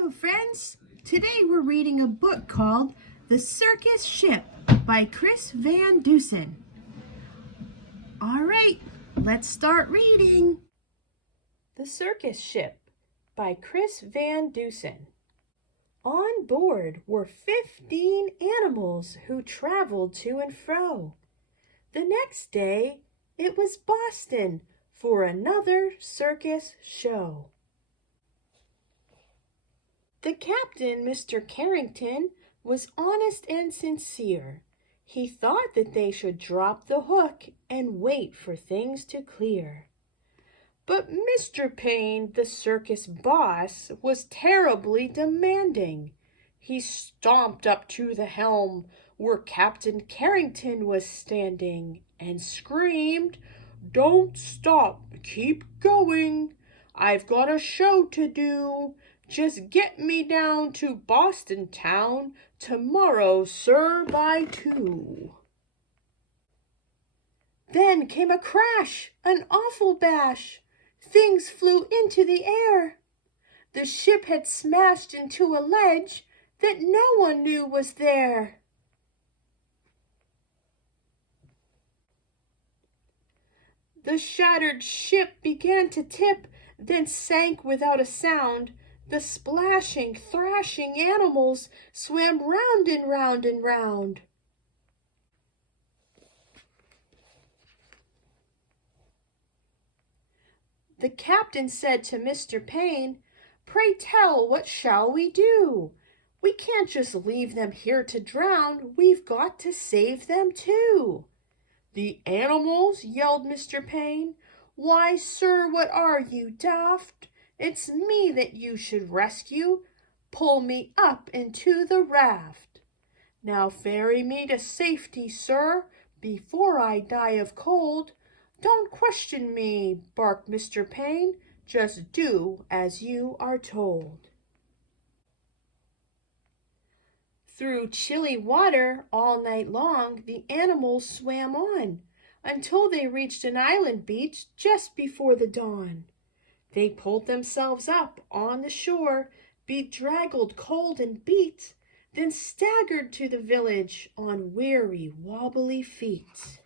Hello, friends. Today we're reading a book called The Circus Ship by Chris Van Dusen. All right, let's start reading. The Circus Ship by Chris Van Dusen. On board were 15 animals who traveled to and fro. The next day, it was Boston for another circus show. The captain, Mr. Carrington, was honest and sincere. He thought that they should drop the hook and wait for things to clear. But Mr. Payne, the circus boss, was terribly demanding. He stomped up to the helm where Captain Carrington was standing and screamed, "Don't stop, keep going. I've got a show to do. Just get me down to Boston town tomorrow, sir, by 2. Then came a crash, an awful bash. Things flew into the air. The ship had smashed into a ledge that no one knew was there. The shattered ship began to tip, then sank without a sound. The splashing, thrashing animals swam round and round and round. The captain said to Mr. Payne, "Pray tell, what shall we do? We can't just leave them here to drown. We've got to save them too." "The animals?" yelled Mr. Payne. "Why, sir, what are you, daft? It's me that you should rescue. Pull me up into the raft. Now ferry me to safety, sir, before I die of cold. Don't question me," barked Mr. Payne. "Just do as you are told." Through chilly water all night long, the animals swam on until they reached an island beach just before the dawn. They pulled themselves up on the shore, bedraggled, cold, and beat, then staggered to the village on weary, wobbly feet.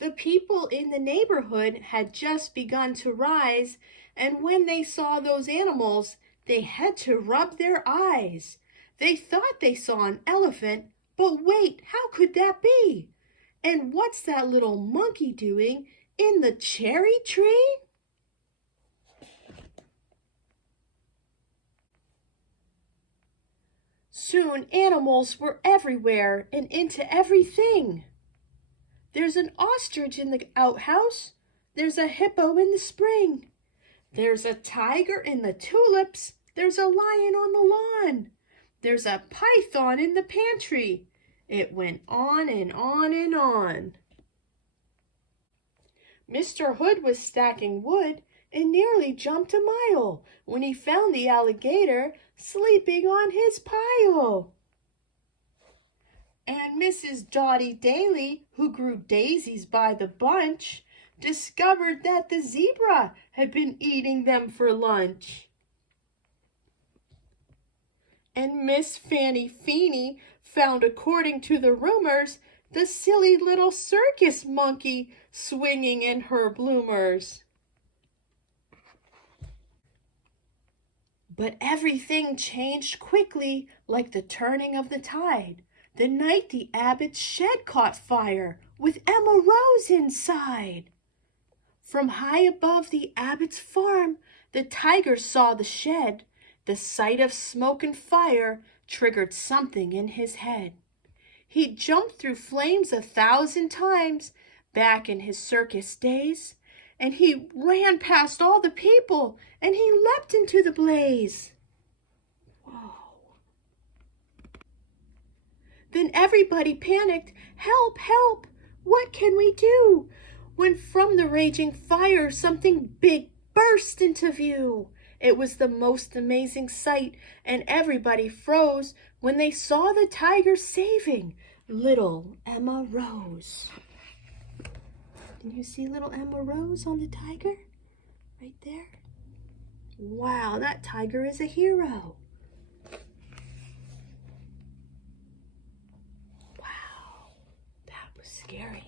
The people in the neighborhood had just begun to rise, and when they saw those animals, they had to rub their eyes. They thought they saw an elephant, but wait, how could that be? And what's that little monkey doing in the cherry tree? Soon animals were everywhere and into everything. There's an ostrich in the outhouse. There's a hippo in the spring. There's a tiger in the tulips. There's a lion on the lawn. There's a python in the pantry. It went on and on and on. Mr. Hood was stacking wood and nearly jumped a mile when he found the alligator sleeping on his pile. And Mrs. Dotty Daly, who grew daisies by the bunch, discovered that the zebra had been eating them for lunch. And Miss Fanny Feeny found, according to the rumors, the silly little circus monkey swinging in her bloomers. But everything changed quickly, like the turning of the tide. The night the abbot's shed caught fire, with Emma Rose inside. From high above the abbot's farm, the tiger saw the shed. The sight of smoke and fire triggered something in his head. He jumped through flames 1,000 times back in his circus days, and he ran past all the people, and he leapt into the blaze. Whoa. Then everybody panicked. "Help, help! What can we do?" When from the raging fire something big burst into view. It was the most amazing sight, and everybody froze when they saw the tiger saving little Emma Rose. Can you see little Emma Rose on the tiger? Right there. Wow, that tiger is a hero. Wow, that was scary.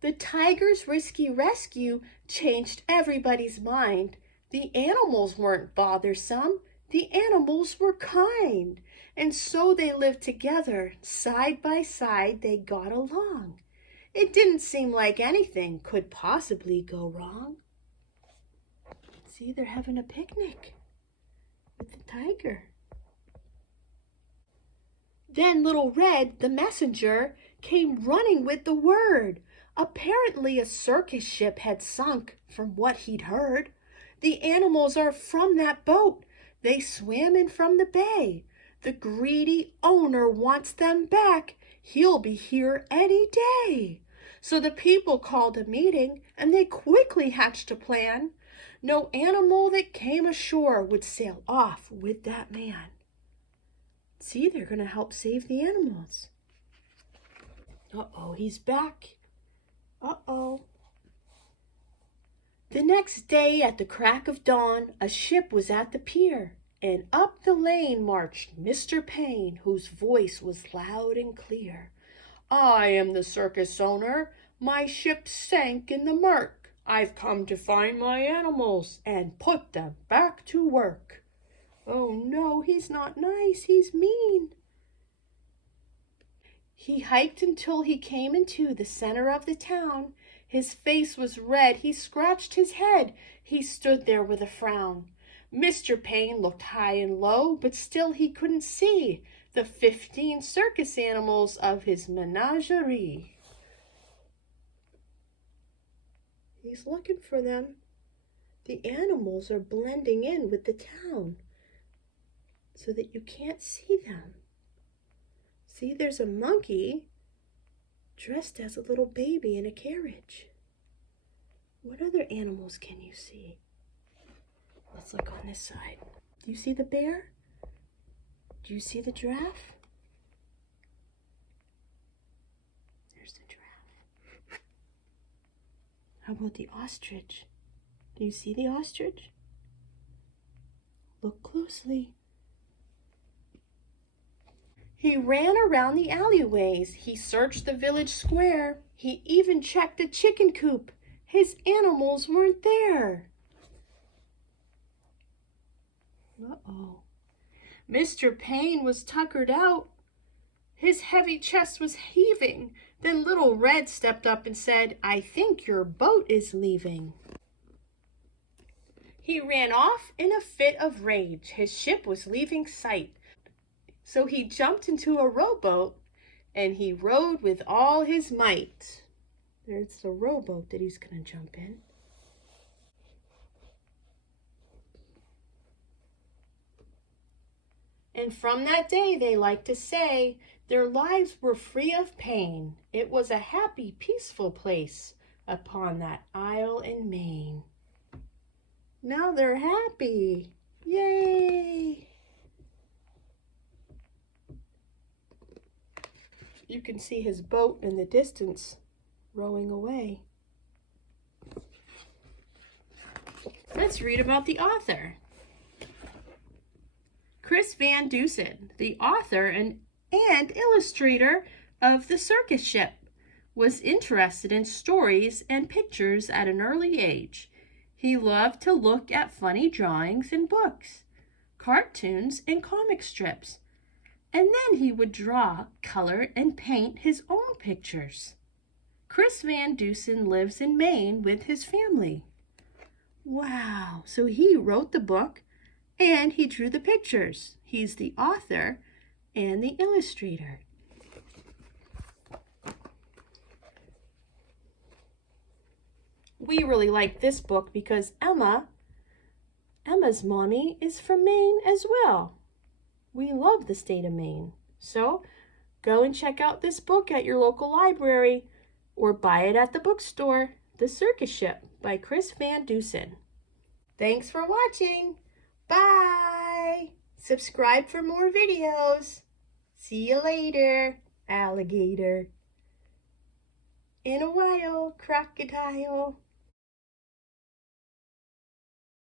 The tiger's risky rescue changed everybody's mind. The animals weren't bothersome. The animals were kind. And so they lived together. Side by side, they got along. It didn't seem like anything could possibly go wrong. See, they're having a picnic with the tiger. Then Little Red, the messenger, came running with the word. Apparently a circus ship had sunk, from what he'd heard. The animals are from that boat. They swam in from the bay. The greedy owner wants them back. He'll be here any day. So the people called a meeting, and they quickly hatched a plan. No animal that came ashore would sail off with that man. See, they're going to help save the animals. Uh-oh, he's back. Uh-oh. The next day at the crack of dawn, a ship was at the pier, and up the lane marched Mr. Payne, whose voice was loud and clear. I am the circus owner. My ship sank in the murk. I've come to find my animals and put them back to work. Oh no, he's not nice, he's mean. He hiked until he came into the center of the town. His face was red, he scratched his head. He stood there with a frown. Mr. Payne looked high and low, but still he couldn't see the 15 circus animals of his menagerie. He's looking for them. The animals are blending in with the town so that you can't see them. See, there's a monkey dressed as a little baby in a carriage. What other animals can you see? Let's look on this side. Do you see the bear? Do you see the giraffe? There's the giraffe. How about the ostrich? Do you see the ostrich? Look closely. He ran around the alleyways. He searched the village square. He even checked the chicken coop. His animals weren't there. Uh-oh. Mr. Payne was tuckered out. His heavy chest was heaving. Then Little Red stepped up and said, I think your boat is leaving. He ran off in a fit of rage. His ship was leaving sight. So he jumped into a rowboat and he rowed with all his might. There's the rowboat that he's going to jump in. And from that day, they like to say, their lives were free of pain. It was a happy, peaceful place upon that isle in Maine. Now they're happy. Yay! You can see his boat in the distance rowing away. Let's read about the author. Chris Van Dusen, the author and illustrator of The Circus Ship, was interested in stories and pictures at an early age. He loved to look at funny drawings in books, cartoons, and comic strips. And then he would draw, color, and paint his own pictures. Chris Van Dusen lives in Maine with his family. Wow, so he wrote the book and he drew the pictures. He's the author and the illustrator. We really like this book because Emma's mommy is from Maine as well. We love the state of Maine. So go and check out this book at your local library or buy it at the bookstore. The Circus Ship by Chris Van Dusen. Thanks for watching. Bye. Subscribe for more videos. See you later, alligator. In a while, crocodile.